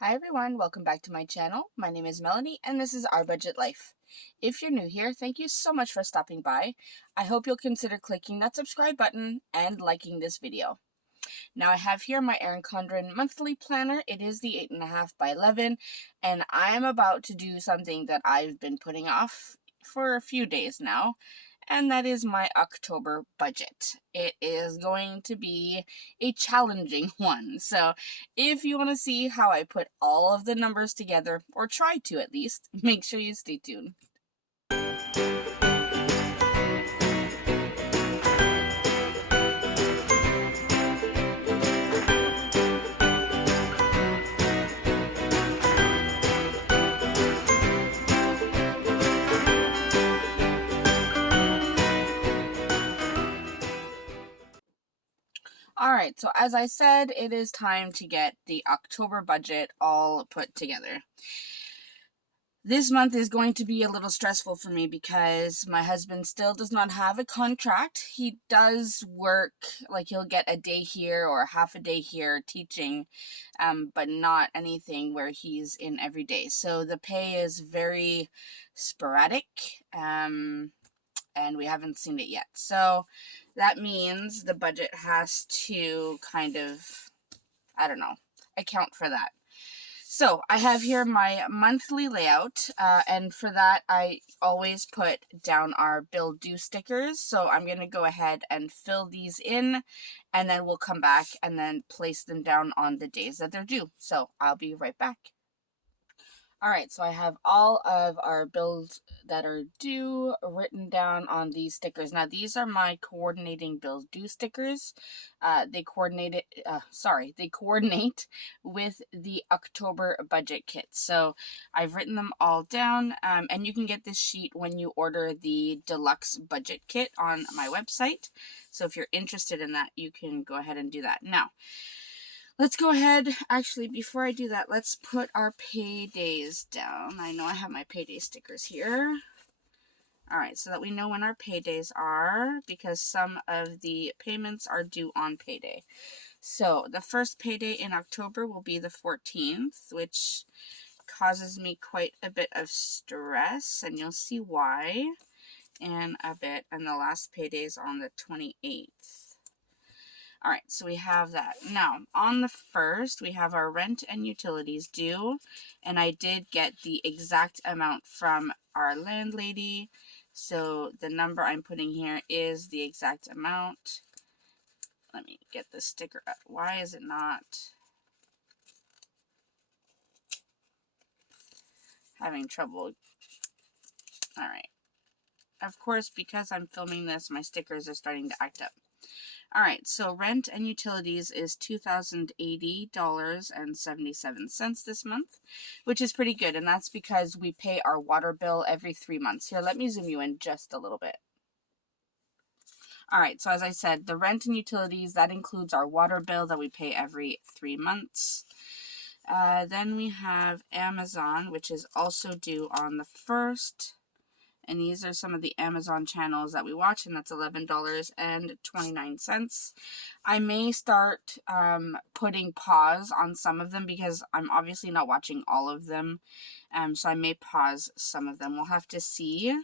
Hi everyone, welcome back to my channel. My name is Melanie and this is Our Budget Life. If you're new here, thank you so much for stopping by. I hope you'll consider clicking that subscribe button and liking this video. Now I have here my Erin Condren monthly planner. It is the 8.5 by 11 and I am about to do something that I've been putting off for a few days now, and that is my October budget. It is going to be a challenging one. So if you want to see how I put all of the numbers together, or try to at least, make sure you stay tuned. Alright, so as I said, it is time to get the October budget all put together. This month is going to be a little stressful for me because my husband still does not have a contract. He does work, like he'll get a day here or half a day here teaching, but not anything where he's in every day. So the pay is very sporadic, and we haven't seen it yet. So that means the budget has to kind of, I don't know, account for that. So I have here my monthly layout, and for that I always put down our bill due stickers. So I'm going to go ahead and fill these in, and then we'll come back and then place them down on the days that they're due. So I'll be right back. Alright, so I have all of our bills that are due written down on these stickers. Now, these are my coordinating bills due stickers. They coordinate with the October budget kit. So I've written them all down, and you can get this sheet when you order the deluxe budget kit on my website. So if you're interested in that, you can go ahead and do that. Now, let's go ahead, actually, before I do that, let's put our paydays down. I know I have my payday stickers here. Alright, so that we know when our paydays are, because some of the payments are due on payday. So, the first payday in October will be the 14th, which causes me quite a bit of stress, and you'll see why in a bit. And the last payday is on the 28th. Alright, so we have that. Now, on the 1st, we have our rent and utilities due, and I did get the exact amount from our landlady, so the number I'm putting here is the exact amount. Let me get the sticker up. Why is it not having trouble? Alright. Of course, because I'm filming this, my stickers are starting to act up. Alright, so rent and utilities is $2,080.77 this month, which is pretty good, and that's because we pay our water bill every 3 months. Here, let me zoom you in just a little bit. Alright, so as I said, the rent and utilities, that includes our water bill that we pay every 3 months. Then we have Amazon, which is also due on the 1st. And these are some of the Amazon channels that we watch, and that's $11.29. I may start putting pause on some of them because I'm obviously not watching all of them. So I may pause some of them. We'll have to see.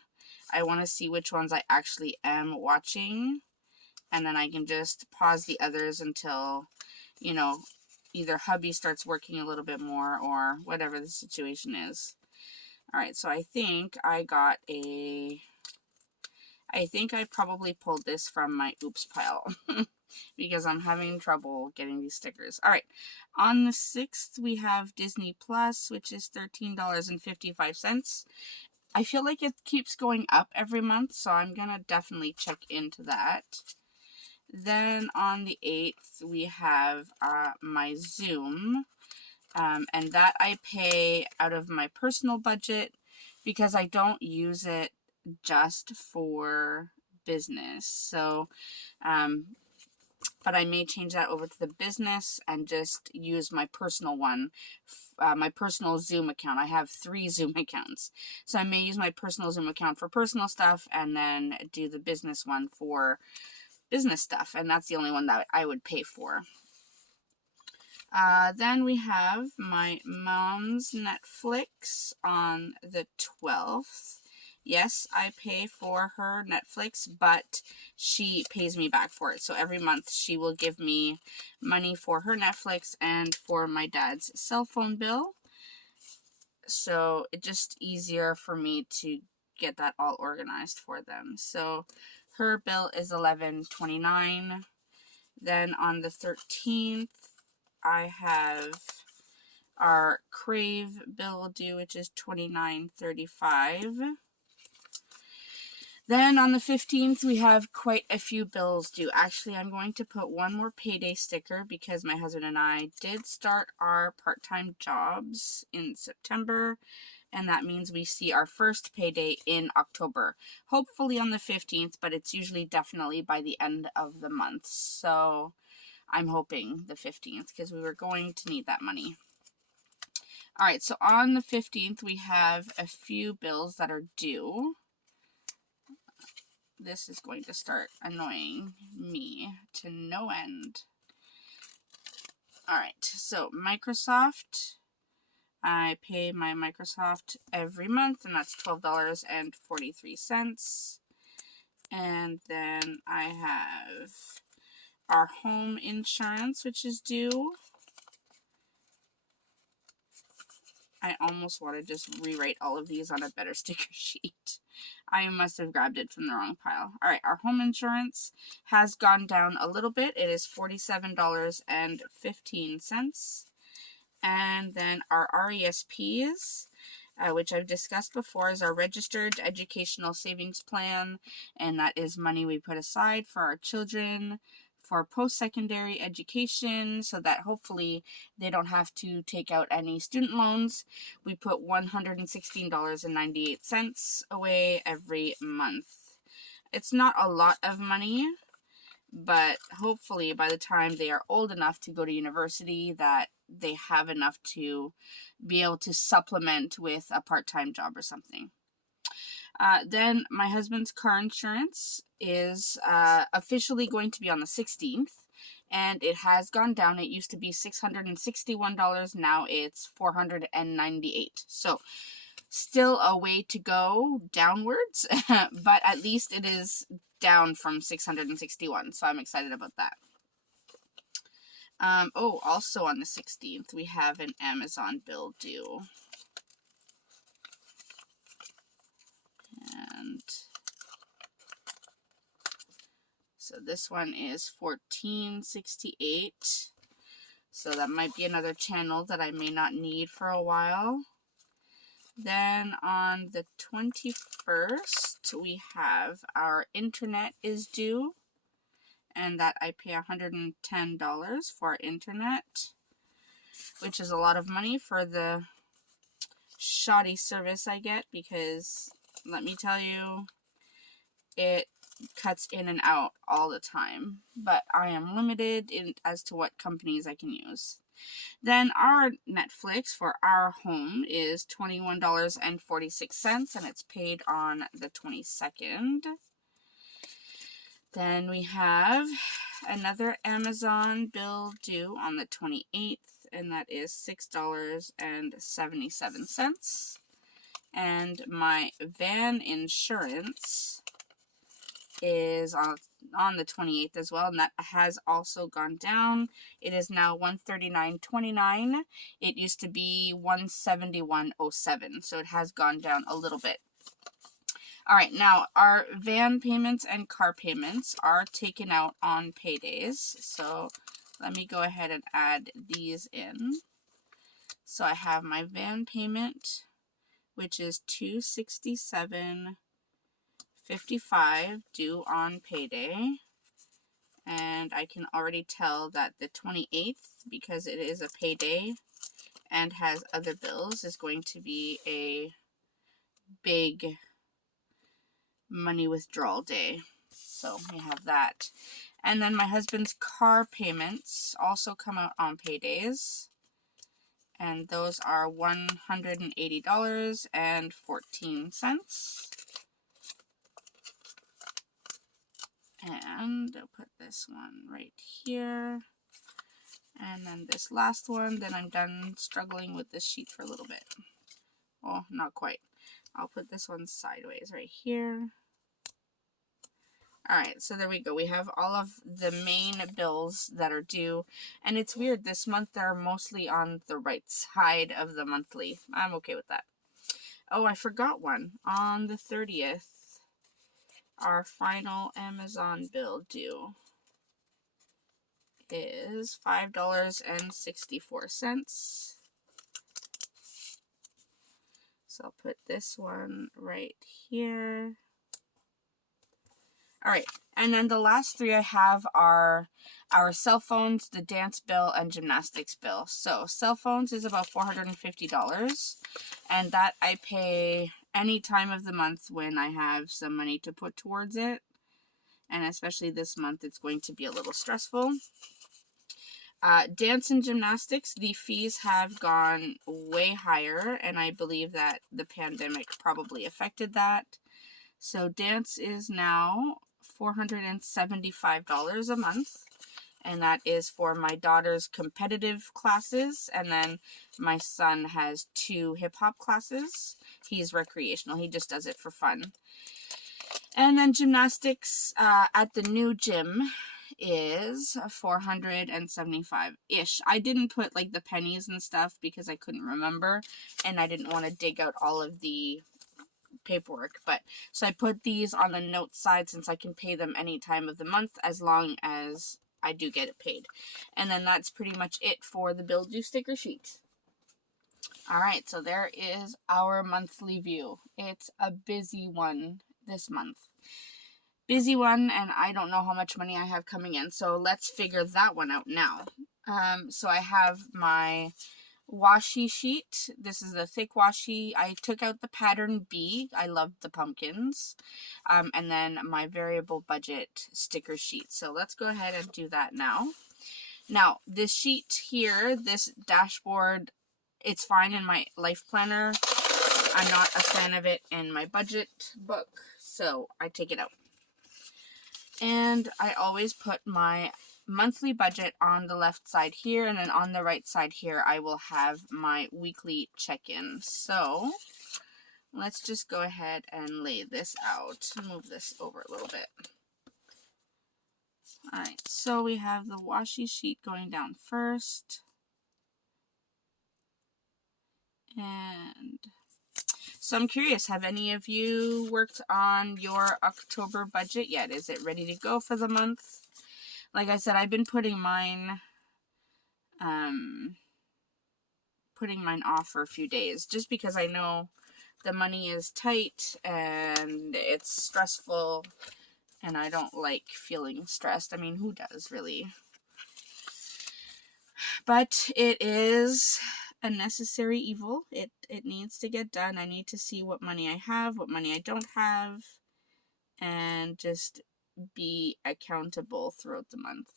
I want to see which ones I actually am watching, and then I can just pause the others until, you know, either hubby starts working a little bit more or whatever the situation is. Alright, so I think I probably pulled this from my oops pile because I'm having trouble getting these stickers. Alright, on the 6th we have Disney Plus, which is $13.55. I feel like it keeps going up every month, so I'm going to definitely check into that. Then on the 8th we have my Zoom. And that I pay out of my personal budget because I don't use it just for business. So, but I may change that over to the business and just use my personal one, my personal Zoom account. I have 3 Zoom accounts. So I may use my personal Zoom account for personal stuff and then do the business one for business stuff. And that's the only one that I would pay for. Then we have my mom's Netflix on the 12th. Yes, I pay for her Netflix, but she pays me back for it. So every month she will give me money for her Netflix and for my dad's cell phone bill. So it's just easier for me to get that all organized for them. So her bill is $11.29. Then on the 13th, I have our Crave bill due, which is $29.35. Then on the 15th, we have quite a few bills due. Actually, I'm going to put one more payday sticker because my husband and I did start our part-time jobs in September, and that means we see our first payday in October. Hopefully on the 15th, but it's usually definitely by the end of the month. So I'm hoping the 15th because we were going to need that money. All right, so on the 15th, we have a few bills that are due. This is going to start annoying me to no end. All right, so Microsoft. I pay my Microsoft every month, and that's $12.43. And then I have our home insurance, which is due. I almost want to just rewrite all of these on a better sticker sheet. I must have grabbed it from the wrong pile. All right, our home insurance has gone down a little bit. It is $47.15. And then our RESPs, which I've discussed before, is our Registered Educational Savings Plan, and that is money we put aside for our children for post-secondary education so that hopefully they don't have to take out any student loans. We put $116.98 away every month. It's not a lot of money, but hopefully by the time they are old enough to go to university that they have enough to be able to supplement with a part-time job or something. Then my husband's car insurance is officially going to be on the 16th, and it has gone down. It used to be $661. Now it's $498. So still a way to go downwards, but at least it is down from 661. So I'm excited about that. Also on the 16th, we have an Amazon bill due. And so this one is $14.68. So that might be another channel that I may not need for a while. Then on the 21st, we have our internet is due. And that I pay $110 for internet, which is a lot of money for the shoddy service I get because, let me tell you, it cuts in and out all the time, but I am limited as to what companies I can use. Then our Netflix for our home is $21.46, and it's paid on the 22nd. Then we have another Amazon bill due on the 28th, and that is $6.77. And my van insurance is on the 28th as well, and that has also gone down. It is now $139.29. It used to be $171.07, so it has gone down a little bit. All right, now our van payments and car payments are taken out on paydays. So let me go ahead and add these in. So I have my van payment, which is $267.55 due on payday. And I can already tell that the 28th, because it is a payday and has other bills, is going to be a big money withdrawal day. So we have that. And then my husband's car payments also come out on paydays. And those are $180.14. And I'll put this one right here. And then this last one, then I'm done struggling with this sheet for a little bit. Well, not quite. I'll put this one sideways right here. Alright, so there we go. We have all of the main bills that are due. And it's weird, this month they're mostly on the right side of the monthly. I'm okay with that. Oh, I forgot one. On the 30th, our final Amazon bill due is $5.64. So I'll put this one right here. Alright, and then the last three I have are our cell phones, the dance bill, and gymnastics bill. So cell phones is about $450, and that I pay any time of the month when I have some money to put towards it. And especially this month, it's going to be a little stressful. Dance and gymnastics, the fees have gone way higher, and I believe that the pandemic probably affected that. So dance is now $475 a month, and that is for my daughter's competitive classes, and then my son has 2 hip-hop classes. He's recreational, he just does it for fun. And then gymnastics at the new gym is $475-ish. I didn't put like the pennies and stuff because I couldn't remember, and I didn't want to dig out all of the paperwork, but so I put these on the note side since I can pay them any time of the month as long as I do get it paid. And then that's pretty much it for the bill due sticker sheet. Alright, so there is our monthly view. It's a busy one this month. Busy one, and I don't know how much money I have coming in, so let's figure that one out now. So I have my washi sheet. This is the thick washi. I took out the pattern B. I loved the pumpkins. And then my variable budget sticker sheet. So let's go ahead and do that now. Now, this sheet here, this dashboard, it's fine in my life planner. I'm not a fan of it in my budget book, so I take it out. And I always put my monthly budget on the left side here, and then on the right side here I will have my weekly check-in. So let's just go ahead and lay this out. Move this over a little bit. Alright, so we have the washi sheet going down first. And so I'm curious, have any of you worked on your October budget yet? Is it ready to go for the month? Like I said, I've been putting mine off for a few days just because I know the money is tight and it's stressful and I don't like feeling stressed. I mean, who does really? But it is a necessary evil. It needs to get done. I need to see what money I have, what money I don't have, and just be accountable throughout the month.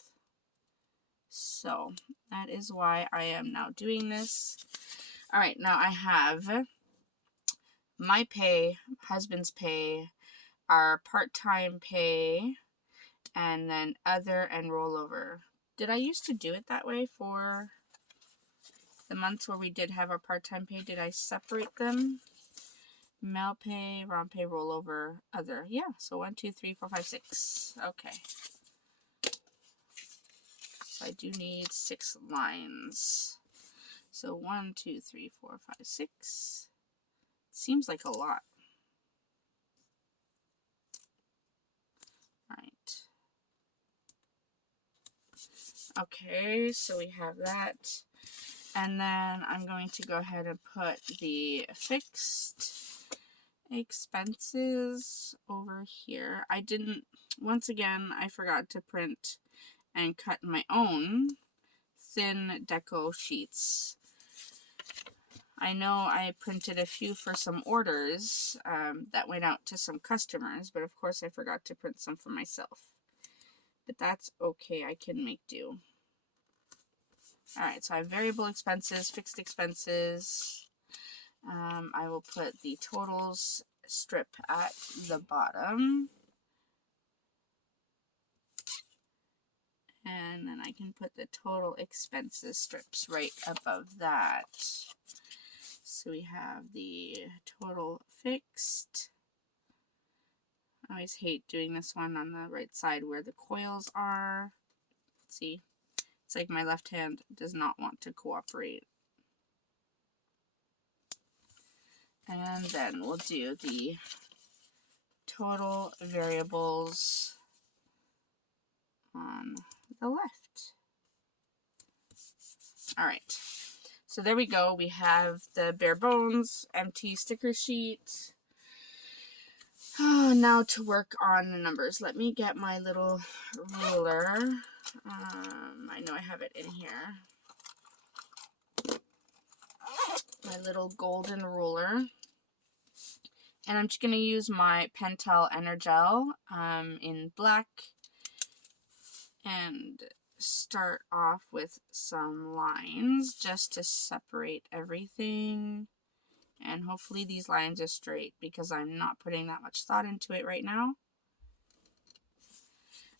So that is why I am now doing this. Alright, now I have my pay, husband's pay, our part-time pay, and then other and rollover. Did I used to do it that way for the months where we did have our part-time pay? Did I separate them? Mail pay, round pay, rollover, other. Yeah, so 1, 2, 3, 4, 5, 6. Okay. So I do need 6 lines. So 1, 2, 3, 4, 5, 6. Seems like a lot. Alright. Okay, so we have that. And then I'm going to go ahead and put the fixed expenses over here. I didn't, once again, I forgot to print and cut my own thin deco sheets. I know I printed a few for some orders that went out to some customers, but of course I forgot to print some for myself. But that's okay, I can make do. Alright, so I have variable expenses, fixed expenses. I will put the totals strip at the bottom. And then I can put the total expenses strips right above that. So we have the total fixed. I always hate doing this one on the right side where the coils are. See, it's like my left hand does not want to cooperate. And then we'll do the total variables on the left. All right, so there we go. We have the bare bones empty sticker sheet. Now to work on the numbers. Let me get my little ruler. I know I have it in here. My little golden ruler. And I'm just going to use my Pentel Energel in black and start off with some lines just to separate everything. And hopefully these lines are straight because I'm not putting that much thought into it right now.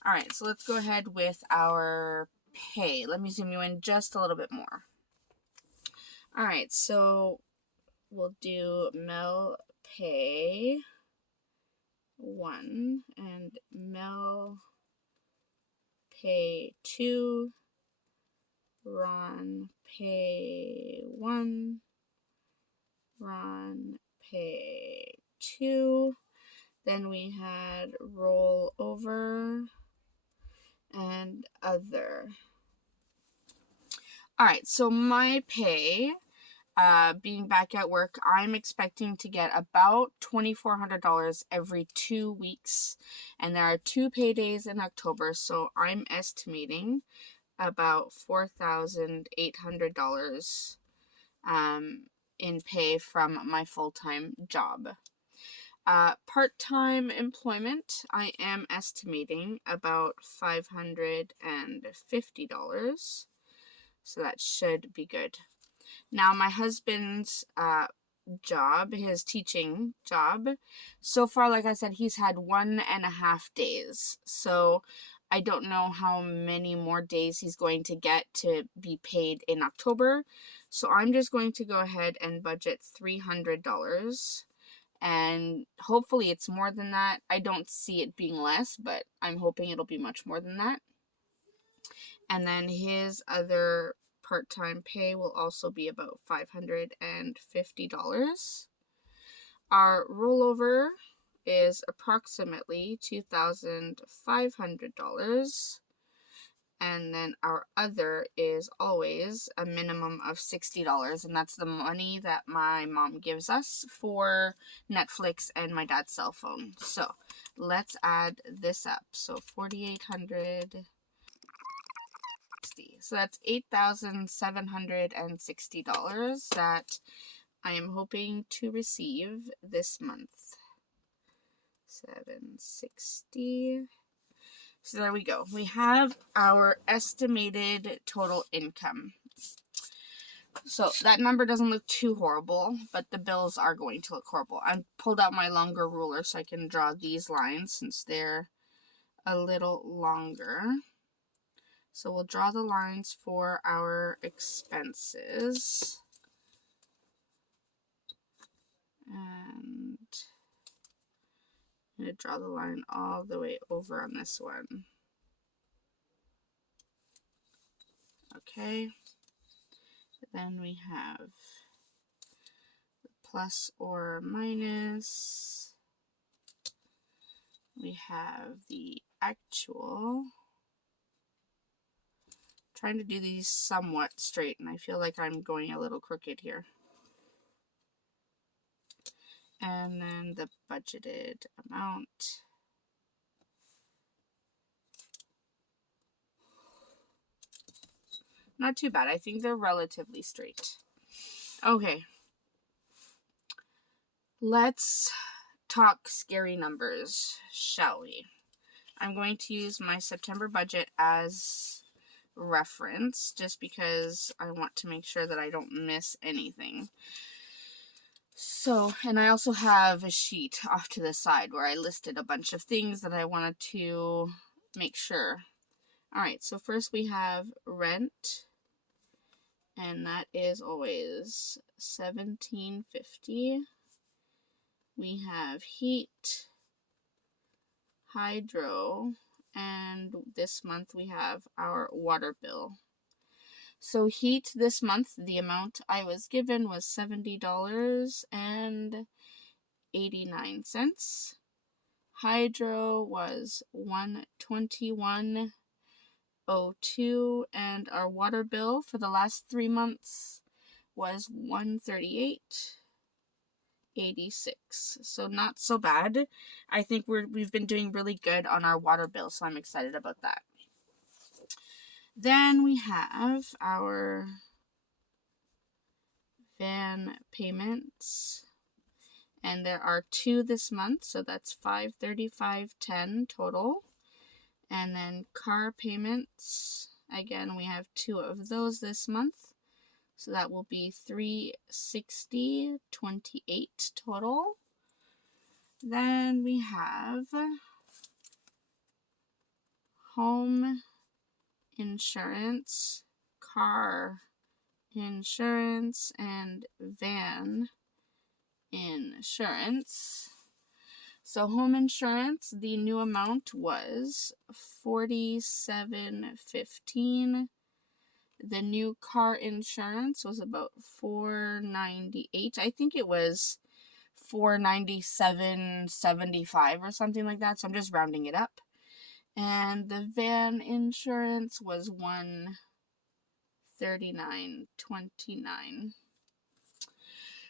Alright, so let's go ahead with our pay. Let me zoom you in just a little bit more. Alright, so we'll do Mel Pay 1 and Mel Pay 2, Ron Pay 1, Ron Pay 2, then we had Roll Over and Other. Alright, so my pay, being back at work, I'm expecting to get about $2,400 every 2 weeks, and there are 2 paydays in October, so I'm estimating about $4,800 in pay from my full-time job. Part-time employment, I am estimating about $550, so that should be good. Now, my husband's job, his teaching job, so far, like I said, he's had 1.5 days. So I don't know how many more days he's going to get to be paid in October. So I'm just going to go ahead and budget $300. And hopefully it's more than that. I don't see it being less, but I'm hoping it'll be much more than that. And then his other part-time pay will also be about $550. Our rollover is approximately $2,500. And then our other is always a minimum of $60, and that's the money that my mom gives us for Netflix and my dad's cell phone. So let's add this up. So $4,860. So that's $8,760 that I am hoping to receive this month. 760. So there we go. We have our estimated total income. So that number doesn't look too horrible, but the bills are going to look horrible. I pulled out my longer ruler so I can draw these lines since they're a little longer. So we'll draw the lines for our expenses. And I'm going to draw the line all the way over on this one. Okay. Then we have plus or minus. We have the actual. I'm trying to do these somewhat straight, and I feel like I'm going a little crooked here. And then the budgeted amount. Not too bad. I think they're relatively straight. Okay. Let's talk scary numbers, shall we? I'm going to use my September budget as reference just because I want to make sure that I don't miss anything. So, and I also have a sheet off to the side where I listed a bunch of things that I wanted to make sure All right, so first we have rent, and that is always $17.50. We have heat, hydro, and this month we have our water bill. So heat this month, the amount I was given was $70.89. Hydro was $121.02, and our water bill for the last 3 months was $138.86. So not so bad. I think we've been doing really good on our water bill, so I'm excited about that. Then we have our van payments, and there are 2 this month, so that's $535.10 total. And then car payments, again, we have 2 of those this month, so that will be $360.28 total. Then we have home insurance, car insurance, and van insurance. So home insurance, the new amount was $47.15. The new car insurance was about $498. I think it was $497.75 or something like that. So I'm just rounding it up. And the van insurance was $139.29.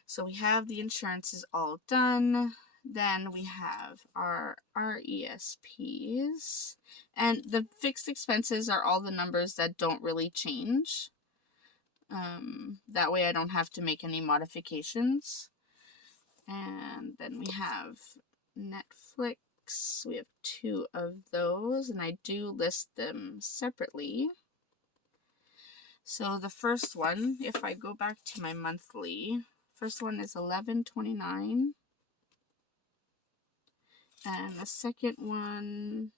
So we have the insurances all done. Then we have our RESPs. And the fixed expenses are all the numbers that don't really change. That way I don't have to make any modifications. And then we have Netflix. We have 2 of those, and I do list them separately. So the first one, if I go back to my monthly, first one is $11.29. And the second one,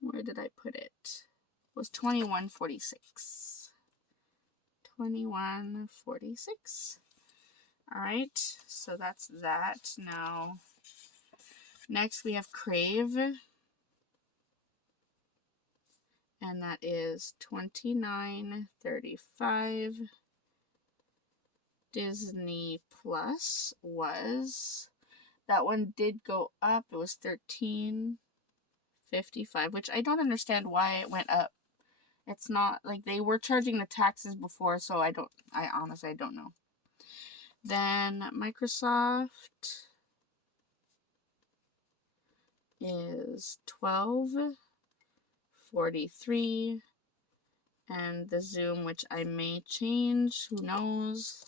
where did I put it? Was $21.46. $21.46. All right, so that's that. Now, next we have Crave, and that is $29.35. Disney Plus was, that one did go up. It was $13.55, which I don't understand why it went up. It's not like they were charging the taxes before, so I honestly don't know. Then Microsoft is $12.43, and the Zoom, which I may change, who knows,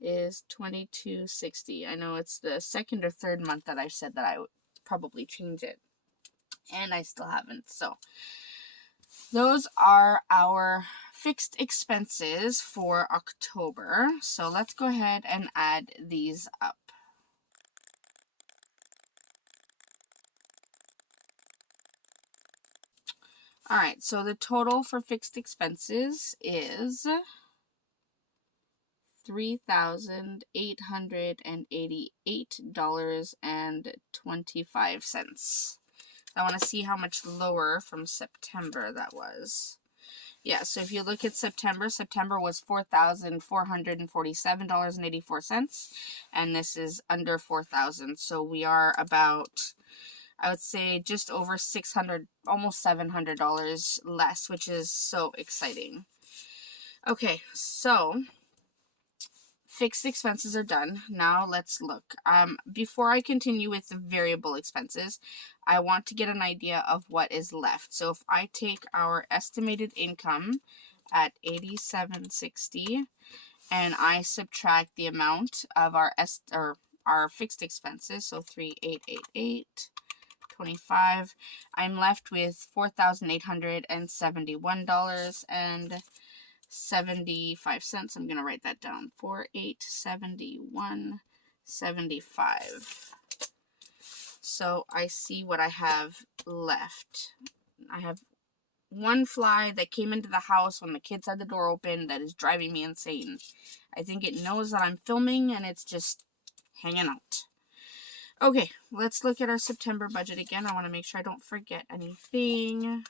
is $22.60. I know it's the second or third month that I've said that I would probably change it, and I still haven't. So those are our fixed expenses for October. So let's go ahead and add these up. All right, so the total for fixed expenses is $3,888.25. I want to see how much lower from September that was. Yeah, so if you look at September, September was $4,447.84, and this is under $4,000. So we are about, I would say, just over $600, almost $700 less, which is so exciting. Okay, so fixed expenses are done. Now let's look. Before I continue with the variable expenses, I want to get an idea of what is left. So if I take our estimated income at $87.60 and I subtract the amount of our fixed expenses, so $3,888.25, I'm left with $4,871.75. I'm going to write that down. $4,871.75. So I see what I have left. I have one fly that came into the house when the kids had the door open that is driving me insane. I think it knows that I'm filming and it's just hanging out. Okay, let's look at our September budget again. I want to make sure I don't forget anything.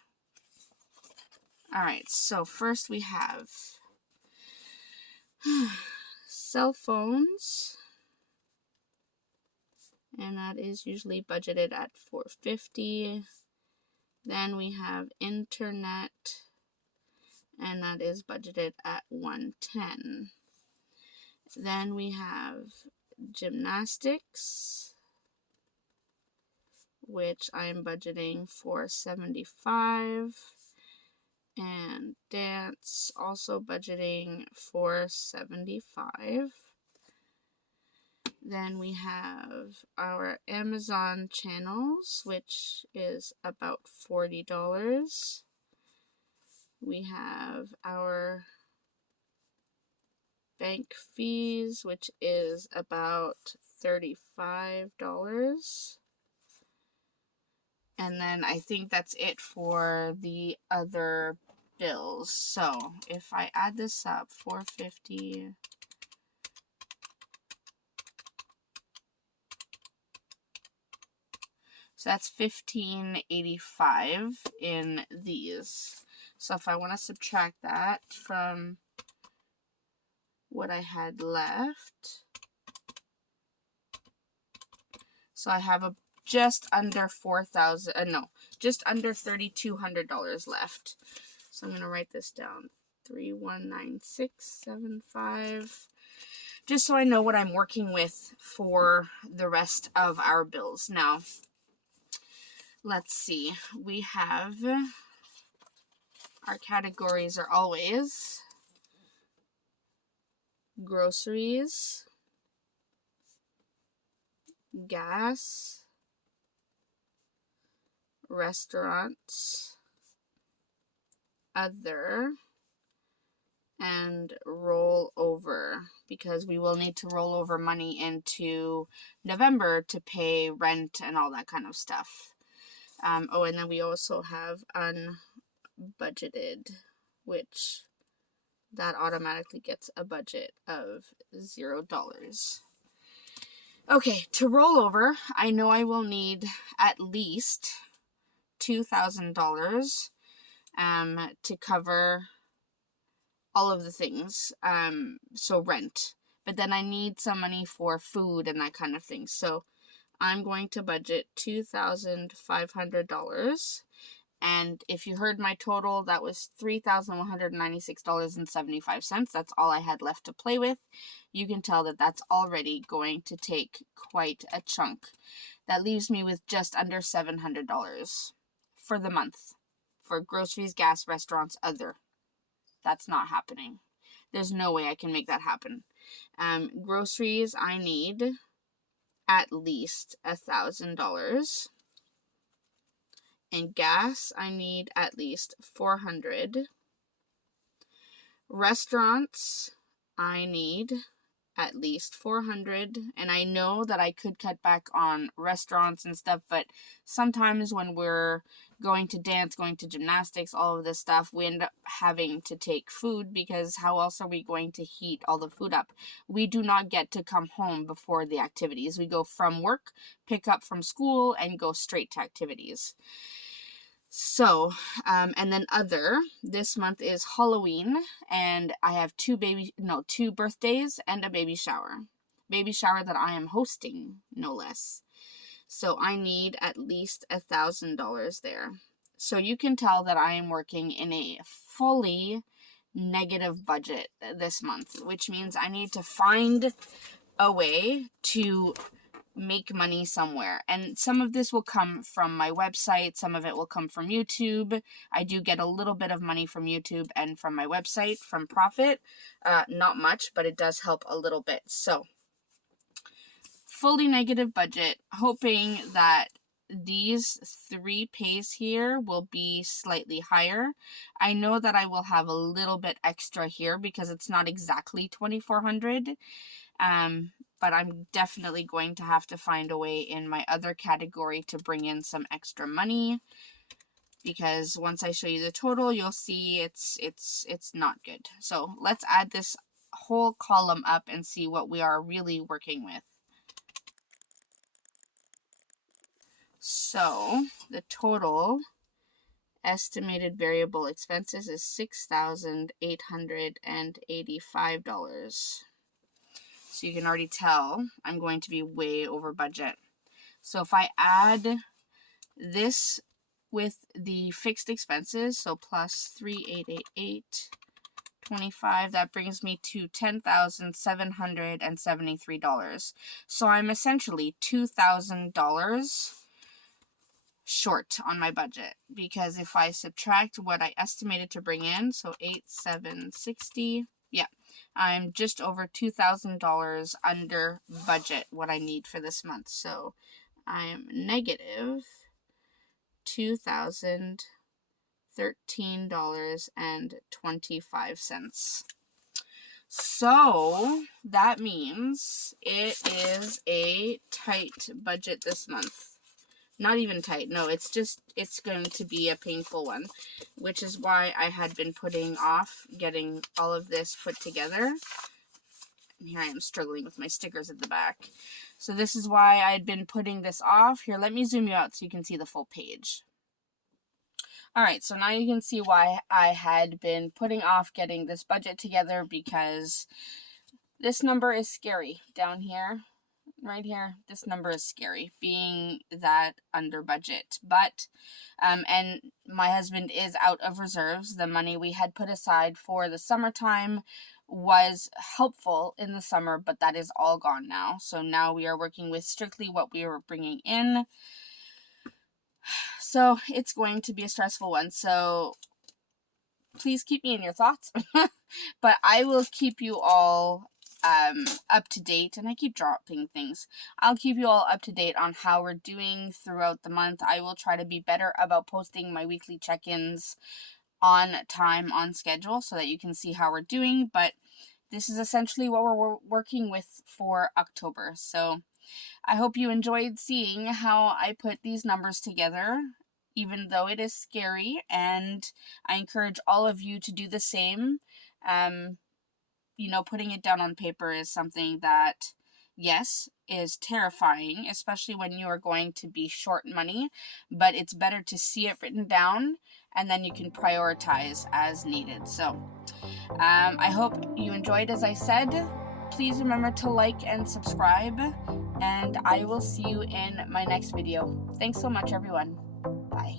Alright, so first we have cell phones, and that is usually budgeted at $450. Then we have internet, and that is budgeted at $110. Then we have gymnastics, which I'm budgeting for $75. And dance, also budgeting for $75. Then we have our Amazon channels, which is about $40. We have our bank fees, which is about $35. And then I think that's it for the other bills. So if I add this up, $450. So that's $15.85 in these. So if I want to subtract that from what I had left, so I have just under just under $3,200 left. So I'm going to write this down. 319675. Just so I know what I'm working with for the rest of our bills. Now, let's see. We have our categories are always groceries, gas, restaurants, other, and roll over, because we will need to roll over money into November to pay rent and all that kind of stuff. And then we also have unbudgeted, which that automatically gets a budget of $0. Okay, to roll over, I know I will need at least $2,000 to cover all of the things, so rent. But then I need some money for food and that kind of thing. So I'm going to budget $2,500. And if you heard my total, that was $3,196.75. That's all I had left to play with. You can tell that that's already going to take quite a chunk. That leaves me with just under $700 for the month for groceries, gas, restaurants, other. That's not happening. There's no way I can make that happen. Groceries, I need at least $1,000. And gas, I need at least $400. Restaurants, I need at least $400. And I know that I could cut back on restaurants and stuff, but sometimes when we're going to dance, going to gymnastics, all of this stuff, we end up having to take food, because how else are we going to heat all the food up? We do not get to come home before the activities. We go from work, pick up from school, and go straight to activities. So, and then other, this month is Halloween, and I have two birthdays and a baby shower. Baby shower that I am hosting, no less. So I need at least $1,000 there. So you can tell that I am working in a fully negative budget this month, which means I need to find a way to make money somewhere. And some of this will come from my website, some of it will come from YouTube. I do get a little bit of money from YouTube and from my website from profit. Not much, but it does help a little bit. So fully negative budget, hoping that these 3 pays here will be slightly higher. I know that I will have a little bit extra here because it's not exactly $2,400. But I'm definitely going to have to find a way in my other category to bring in some extra money. because once I show you the total, you'll see it's not good. So let's add this whole column up and see what we are really working with. So the total estimated variable expenses is $6,885. So you can already tell I'm going to be way over budget. So if I add this with the fixed expenses, so plus 3,888.25, that brings me to $10,773. So I'm essentially $2,000 short on my budget, because if I subtract what I estimated to bring in, so 8,760, yeah, I'm just over $2,000 under budget what I need for this month. So I'm negative $2,013.25. So that means it is a tight budget this month. Not even tight, no, it's going to be a painful one, which is why I had been putting off getting all of this put together. And here I am struggling with my stickers at the back. So this is why I had been putting this off. Here, let me zoom you out so you can see the full page. Alright, so now you can see why I had been putting off getting this budget together, because this number is scary down here. Right here, this number is scary, being that under budget. But, and my husband is out of reserves. The money we had put aside for the summertime was helpful in the summer, but that is all gone now. So now we are working with strictly what we were bringing in. So it's going to be a stressful one. So please keep me in your thoughts. But I will keep you all up to date, and I keep dropping things. I'll keep you all up to date on how we're doing throughout the month. I will try to be better about posting my weekly check-ins on time, on schedule, so that you can see how we're doing. But this is essentially what we're working with for October. So I hope you enjoyed seeing how I put these numbers together, even though it is scary, and I encourage all of you to do the same. You know, putting it down on paper is something that, yes, is terrifying, especially when you are going to be short money, but it's better to see it written down, and then you can prioritize as needed. So, I hope you enjoyed, as I said. Please remember to like and subscribe, and I will see you in my next video. Thanks so much, everyone. Bye.